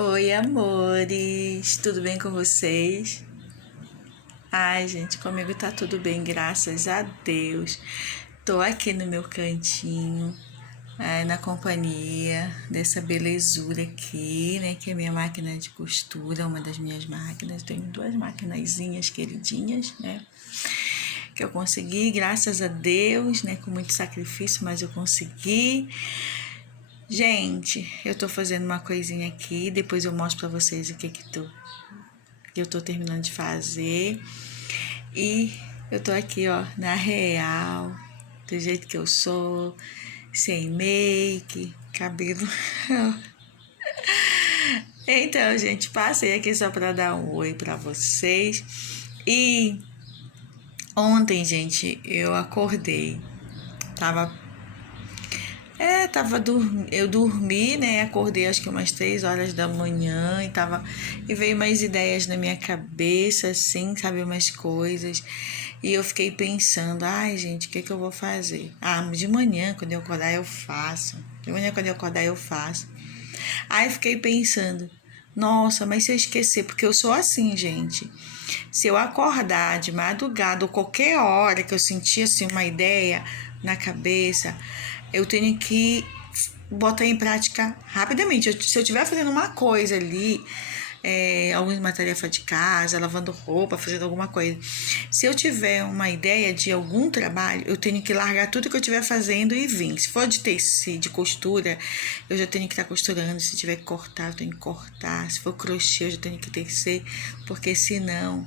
Oi, amores, tudo bem com vocês? Ai, gente, comigo tá tudo bem, graças a Deus. Tô aqui no meu cantinho, na companhia dessa belezura aqui, né? Que é minha máquina de costura, uma das minhas máquinas. Tenho duas maquinazinhas queridinhas, né? Que eu consegui, graças a Deus, né? Com muito sacrifício, mas eu consegui. Gente, eu tô fazendo uma coisinha aqui, depois eu mostro pra vocês o que eu tô terminando de fazer. E eu tô aqui, ó, na real, do jeito que eu sou, sem make, cabelo. Então, gente, passei aqui só pra dar um oi pra vocês. E ontem, gente, eu acordei. Tava eu dormi, né? Acordei acho que umas 3 horas da manhã e veio umas ideias na minha cabeça, assim, sabe, umas coisas. E eu fiquei pensando, ai, gente, o que eu vou fazer? Ah, de manhã, quando eu acordar, eu faço. De manhã, quando eu acordar, eu faço. Aí fiquei pensando, nossa, mas se eu esquecer, porque eu sou assim, gente. Se eu acordar de madrugada ou qualquer hora que eu sentir assim uma ideia na cabeça, eu tenho que botar em prática rapidamente. Se eu estiver fazendo uma coisa ali, alguma tarefa de casa, lavando roupa, fazendo alguma coisa. Se eu tiver uma ideia de algum trabalho, eu tenho que largar tudo que eu estiver fazendo e vir. Se for de tecido, de costura, eu já tenho que estar costurando. Se tiver que cortar, eu tenho que cortar. Se for crochê, eu já tenho que tecer, porque senão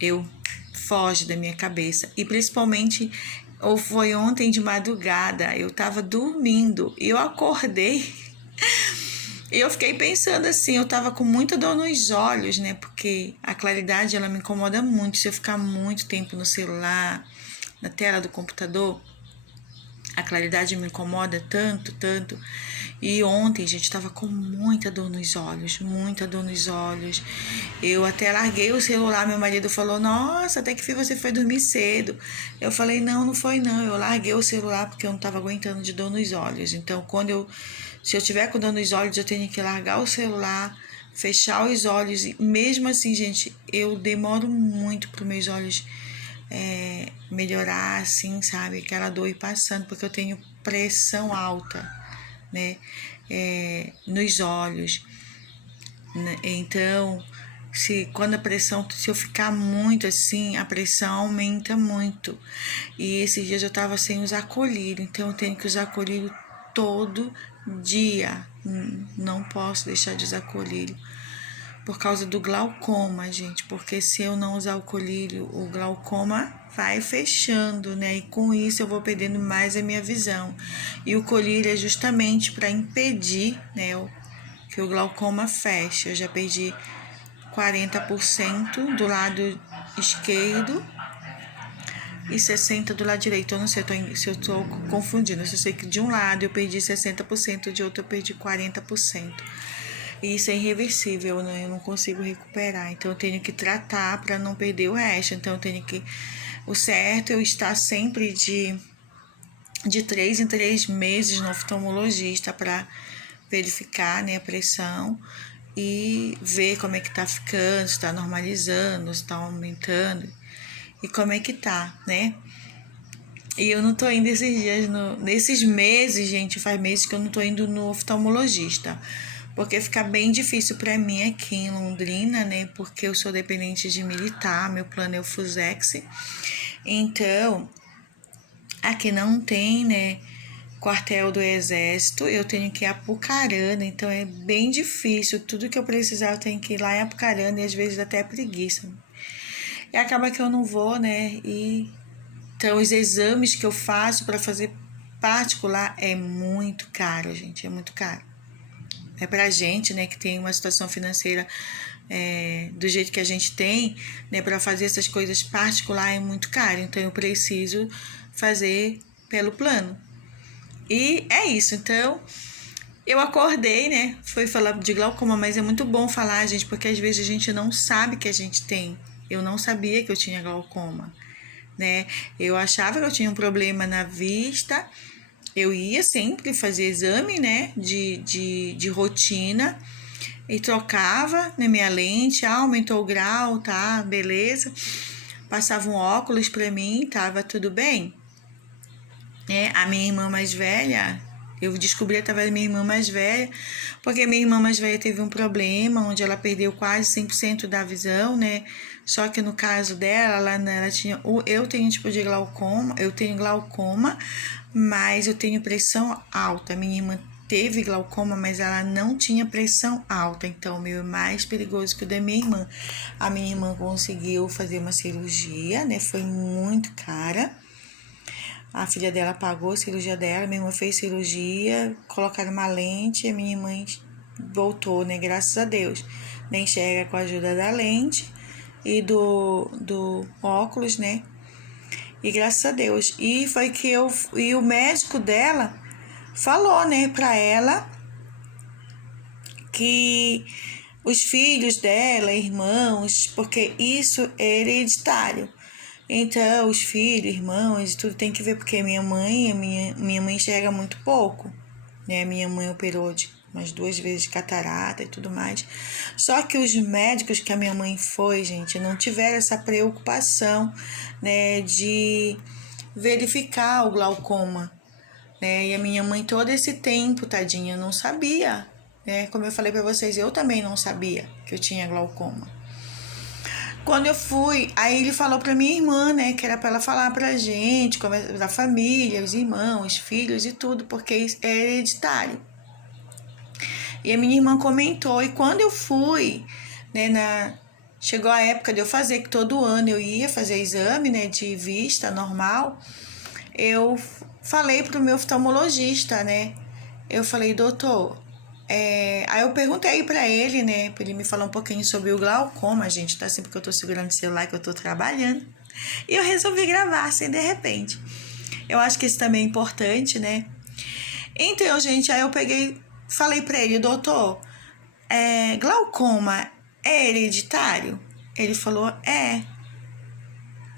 eu foge da minha cabeça. E principalmente, ou foi ontem de madrugada, eu tava dormindo e eu acordei e eu fiquei pensando assim, eu tava com muita dor nos olhos, né? Porque a claridade, ela me incomoda muito. Se eu ficar muito tempo no celular, na tela do computador, a claridade me incomoda tanto, tanto. E ontem, gente, tava com muita dor nos olhos, muita dor nos olhos. Eu até larguei o celular, meu marido falou, nossa, até que você foi dormir cedo. Eu falei, não, não foi não, eu larguei o celular porque eu não tava aguentando de dor nos olhos. Então, se eu tiver com dor nos olhos, eu tenho que largar o celular, fechar os olhos. E mesmo assim, gente, eu demoro muito para meus olhos melhorar, assim, sabe? Aquela dor ir passando, porque eu tenho pressão alta, né? Nos olhos. Né? Então, se eu ficar muito assim, a pressão aumenta muito. E esses dias eu tava sem usar colírio, então eu tenho que usar colírio todo dia. Não posso deixar de usar colírio por causa do glaucoma, gente, porque se eu não usar o colírio, o glaucoma vai fechando, né? E com isso eu vou perdendo mais a minha visão. E o colírio é justamente para impedir, né, que o glaucoma feche. Eu já perdi 40% do lado esquerdo e 60% do lado direito. Eu não sei se eu tô confundindo. Eu só sei que de um lado eu perdi 60%, de outro eu perdi 40%. E isso é irreversível, né? Eu não consigo recuperar. Então eu tenho que tratar para não perder o resto. Então eu tenho que. O certo é eu estar sempre de 3 em 3 meses no oftalmologista para verificar, né, a pressão e ver como é que tá ficando, se tá normalizando, se tá aumentando e como é que tá, né? E eu não tô indo esses dias, nesses meses, gente, faz meses que eu não tô indo no oftalmologista. Porque fica bem difícil para mim aqui em Londrina, né? Porque eu sou dependente de militar, meu plano é o Fusex. Então, aqui não tem, né? Quartel do Exército, eu tenho que ir a Apucarana, então é bem difícil. Tudo que eu precisar eu tenho que ir lá em Apucarana e às vezes até é preguiça. E acaba que eu não vou, né? E então os exames que eu faço para fazer particular é muito caro, gente, é muito caro. É pra gente, né, que tem uma situação financeira do jeito que a gente tem, né, para fazer essas coisas particular é muito caro. Então eu preciso fazer pelo plano. E é isso, então eu acordei, né? Foi falar de glaucoma, mas é muito bom falar, gente, porque às vezes a gente não sabe que a gente tem. Eu não sabia que eu tinha glaucoma, né? Eu achava que eu tinha um problema na vista. Eu ia sempre fazer exame, né? De rotina. e trocava na minha lente, aumentou o grau, tá, beleza. Passava um óculos pra mim, tava tudo bem. A minha irmã mais velha, eu descobri através da minha irmã mais velha, porque minha irmã mais velha teve um problema, onde ela perdeu quase 100% da visão, né? Só que no caso dela, ela tinha, eu tenho tipo de glaucoma, eu tenho glaucoma, mas eu tenho pressão alta. Minha irmã teve glaucoma, mas ela não tinha pressão alta, então o meu é mais perigoso que o da minha irmã. A minha irmã conseguiu fazer uma cirurgia, né? Foi muito cara. A filha dela pagou a cirurgia dela, minha irmã fez cirurgia, colocaram uma lente e a minha mãe voltou, né? Graças a Deus. Nem enxerga com a ajuda da lente e do óculos, né? E graças a Deus. E foi que e o médico dela falou, né, pra ela que os filhos dela, irmãos, porque isso é hereditário. Então, os filhos, irmãos, tudo tem que ver, porque minha mãe enxerga muito pouco, né? Minha mãe operou de umas 2 vezes de catarata e tudo mais. Só que os médicos que a minha mãe foi, gente, não tiveram essa preocupação, né, de verificar o glaucoma, né? E a minha mãe todo esse tempo, tadinha, não sabia, né? Como eu falei para vocês, eu também não sabia que eu tinha glaucoma. Quando eu fui, aí ele falou pra minha irmã, né, que era pra ela falar pra gente, da família, os irmãos, os filhos e tudo, porque isso é hereditário. E a minha irmã comentou, e quando eu fui, né, chegou a época de eu fazer, que todo ano eu ia fazer exame, né, de vista normal, eu falei pro meu oftalmologista, né, eu falei, doutor, aí eu perguntei pra ele, né, pra ele me falar um pouquinho sobre o glaucoma, gente, tá assim porque eu tô segurando o celular que eu tô trabalhando, e eu resolvi gravar assim, de repente. Eu acho que isso também é importante, né. Então, gente, aí eu falei pra ele, doutor, glaucoma é hereditário? Ele falou, é.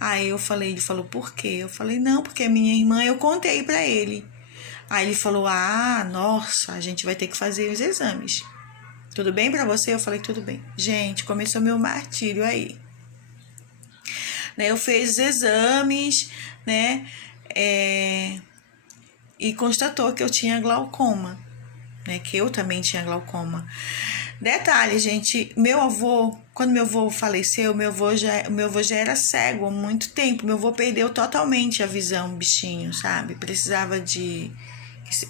Aí ele falou, por quê? Eu falei, não, porque a minha irmã, eu contei pra ele. Aí ele falou, nossa, a gente vai ter que fazer os exames. Tudo bem pra você? Eu falei, tudo bem. Gente, começou meu martírio aí. Né, eu fiz os exames, né, e constatou que eu tinha glaucoma, né, que eu também tinha glaucoma. Detalhe, gente, quando meu avô faleceu, meu avô já era cego há muito tempo. Meu avô perdeu totalmente a visão, bichinho, sabe? Precisava de...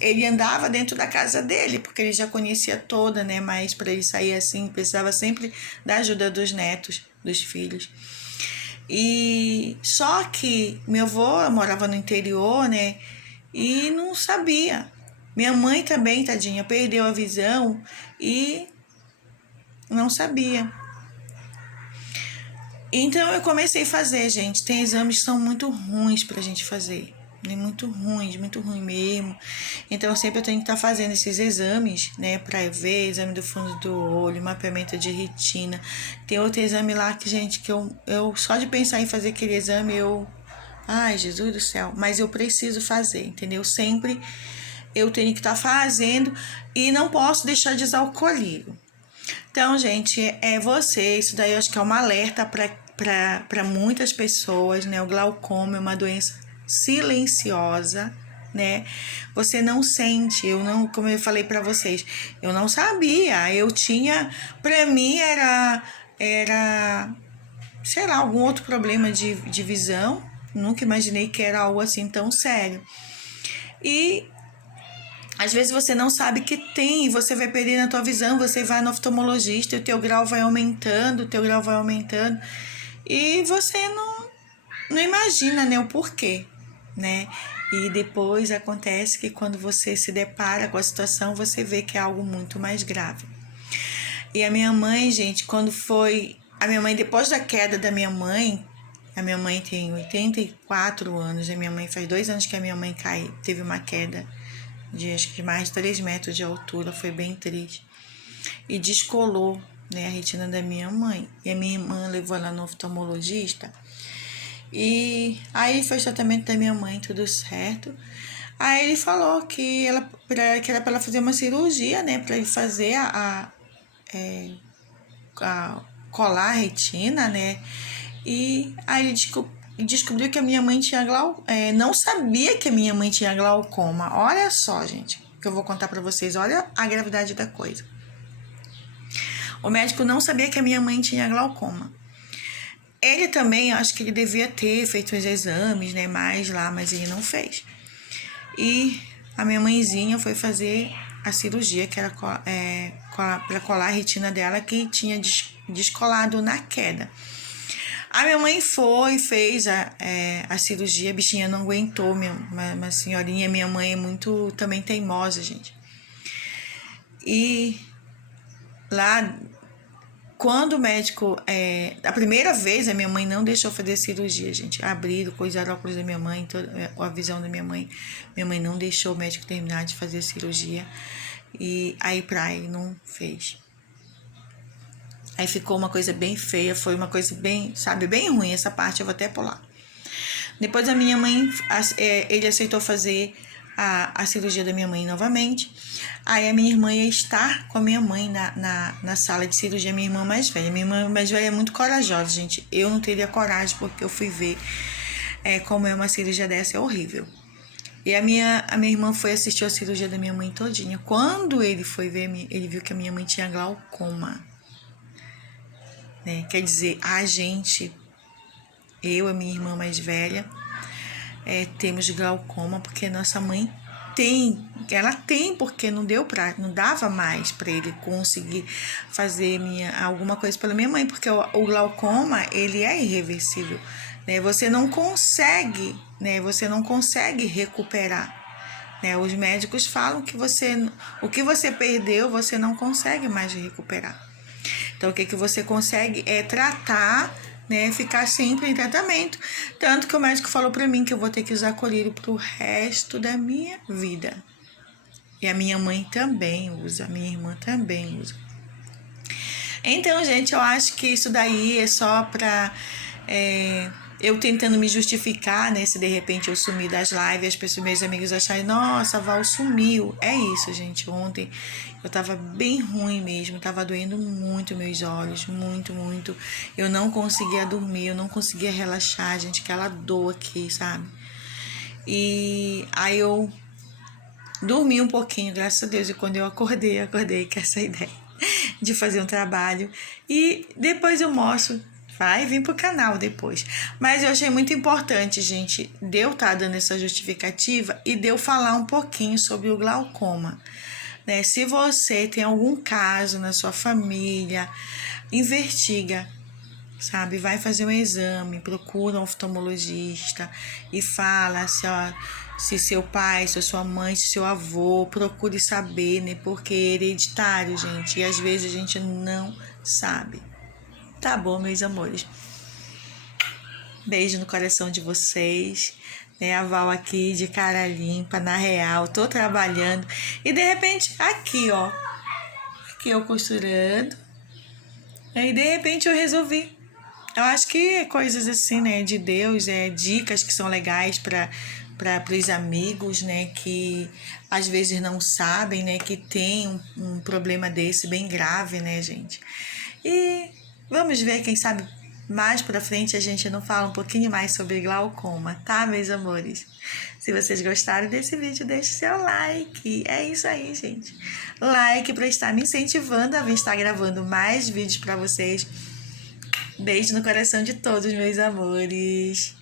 Ele andava dentro da casa dele, porque ele já conhecia toda, né? Mas para ele sair assim, precisava sempre da ajuda dos netos, dos filhos. E só que meu avô morava no interior, né? E não sabia. Minha mãe também, tadinha, perdeu a visão e não sabia. Então eu comecei a fazer, gente. Tem exames que são muito ruins pra gente fazer. Muito ruim mesmo. Então sempre eu tenho que estar fazendo esses exames, né? Pra ver, exame do fundo do olho, mapeamento de retina. Tem outro exame lá que, gente, que eu só de pensar em fazer aquele exame, ai, Jesus do céu. Mas eu preciso fazer, entendeu? Sempre eu tenho que estar fazendo e não posso deixar de usar o colírio. Então, gente, isso daí eu acho que é um alerta para muitas pessoas, né? O glaucoma é uma doença silenciosa, né? Você não sente, como eu falei para vocês, eu não sabia, para mim era, sei lá, algum outro problema de visão, nunca imaginei que era algo assim tão sério. E às vezes você não sabe que tem e você vai perdendo a tua visão, você vai no oftalmologista e o teu grau vai aumentando, e você não imagina, né, o porquê, né? E depois acontece que quando você se depara com a situação, você vê que é algo muito mais grave. E a minha mãe, gente, depois da queda da minha mãe, a minha mãe tem 84 anos, a minha mãe faz 2 anos que a minha mãe teve uma queda de acho que mais de 3 metros de altura, foi bem triste. E descolou, né, a retina da minha mãe. E a minha irmã levou ela no oftalmologista. E aí fez tratamento da minha mãe, tudo certo. Aí ele falou que era pra ela fazer uma cirurgia, né, pra ele fazer colar a retina, né? E aí ele descobriu que a minha mãe tinha não sabia que a minha mãe tinha glaucoma. Olha só, gente, que eu vou contar pra vocês. Olha a gravidade da coisa. O médico não sabia que a minha mãe tinha glaucoma. Ele também, acho que ele devia ter feito os exames, né, mais lá, mas ele não fez. E a minha mãezinha foi fazer a cirurgia, que era para colar a retina dela, que tinha descolado na queda. A minha mãe fez a cirurgia, a bichinha não aguentou, uma senhorinha, minha mãe é muito também teimosa, gente. E lá, quando o médico, a primeira vez a minha mãe não deixou fazer cirurgia, gente. Abriram, coisaram o óculos da minha mãe, a visão da minha mãe. Minha mãe não deixou o médico terminar de fazer a cirurgia. E aí ele não fez. Aí ficou uma coisa bem feia, foi uma coisa bem, sabe, bem ruim. Essa parte eu vou até pular. Depois a minha mãe, ele aceitou fazer a cirurgia da minha mãe novamente. Aí a minha irmã ia estar com a minha mãe na sala de cirurgia, minha irmã mais velha. Minha irmã mais velha é muito corajosa, gente. Eu não teria coragem, porque eu fui ver como é uma cirurgia dessa, é horrível. E a minha irmã foi assistir a cirurgia da minha mãe todinha. Quando ele foi ver, ele viu que a minha mãe tinha glaucoma. Né? Quer dizer, eu, a minha irmã mais velha, temos glaucoma porque nossa mãe ela tem porque não dava mais para ele conseguir fazer alguma coisa pela minha mãe, porque o glaucoma, ele é irreversível, né? Você não consegue recuperar, né? Os médicos falam que o que você perdeu, você não consegue mais recuperar. Então, o que você consegue é tratar, né, ficar sempre em tratamento. Tanto que o médico falou pra mim que eu vou ter que usar colírio pro resto da minha vida. E a minha mãe também usa, a minha irmã também usa. Então, gente, eu acho que isso daí é só pra eu tentando me justificar, né? Se de repente eu sumi das lives, meus amigos acharem, nossa, a Val sumiu. É isso, gente. Ontem eu tava bem ruim mesmo, tava doendo muito meus olhos, muito, muito. Eu não conseguia dormir, eu não conseguia relaxar, gente, aquela dor aqui, sabe? E aí eu dormi um pouquinho, graças a Deus, e quando eu acordei com essa ideia de fazer um trabalho. E depois eu mostro. Vai vir pro canal depois. Mas eu achei muito importante, gente, de eu estar dando essa justificativa e de eu falar um pouquinho sobre o glaucoma. Né? Se você tem algum caso na sua família, investiga, sabe? Vai fazer um exame, procura um oftalmologista e fala se seu pai, se sua mãe, se seu avô, procure saber, né? Porque é hereditário, gente, e às vezes a gente não sabe. Tá bom, meus amores. Beijo no coração de vocês. Né? A Val aqui de cara limpa, na real. Tô trabalhando. E de repente, aqui, ó. Aqui eu costurando. E de repente eu resolvi. Eu acho que é coisas assim, né? De Deus, dicas que são legais para os amigos, né? Que às vezes não sabem, né? Que tem um problema desse bem grave, né, gente? E vamos ver, quem sabe mais pra frente a gente não fala um pouquinho mais sobre glaucoma, tá, meus amores? Se vocês gostaram desse vídeo, deixe seu like. É isso aí, gente. Like para estar me incentivando a vir estar gravando mais vídeos para vocês. Beijo no coração de todos, meus amores.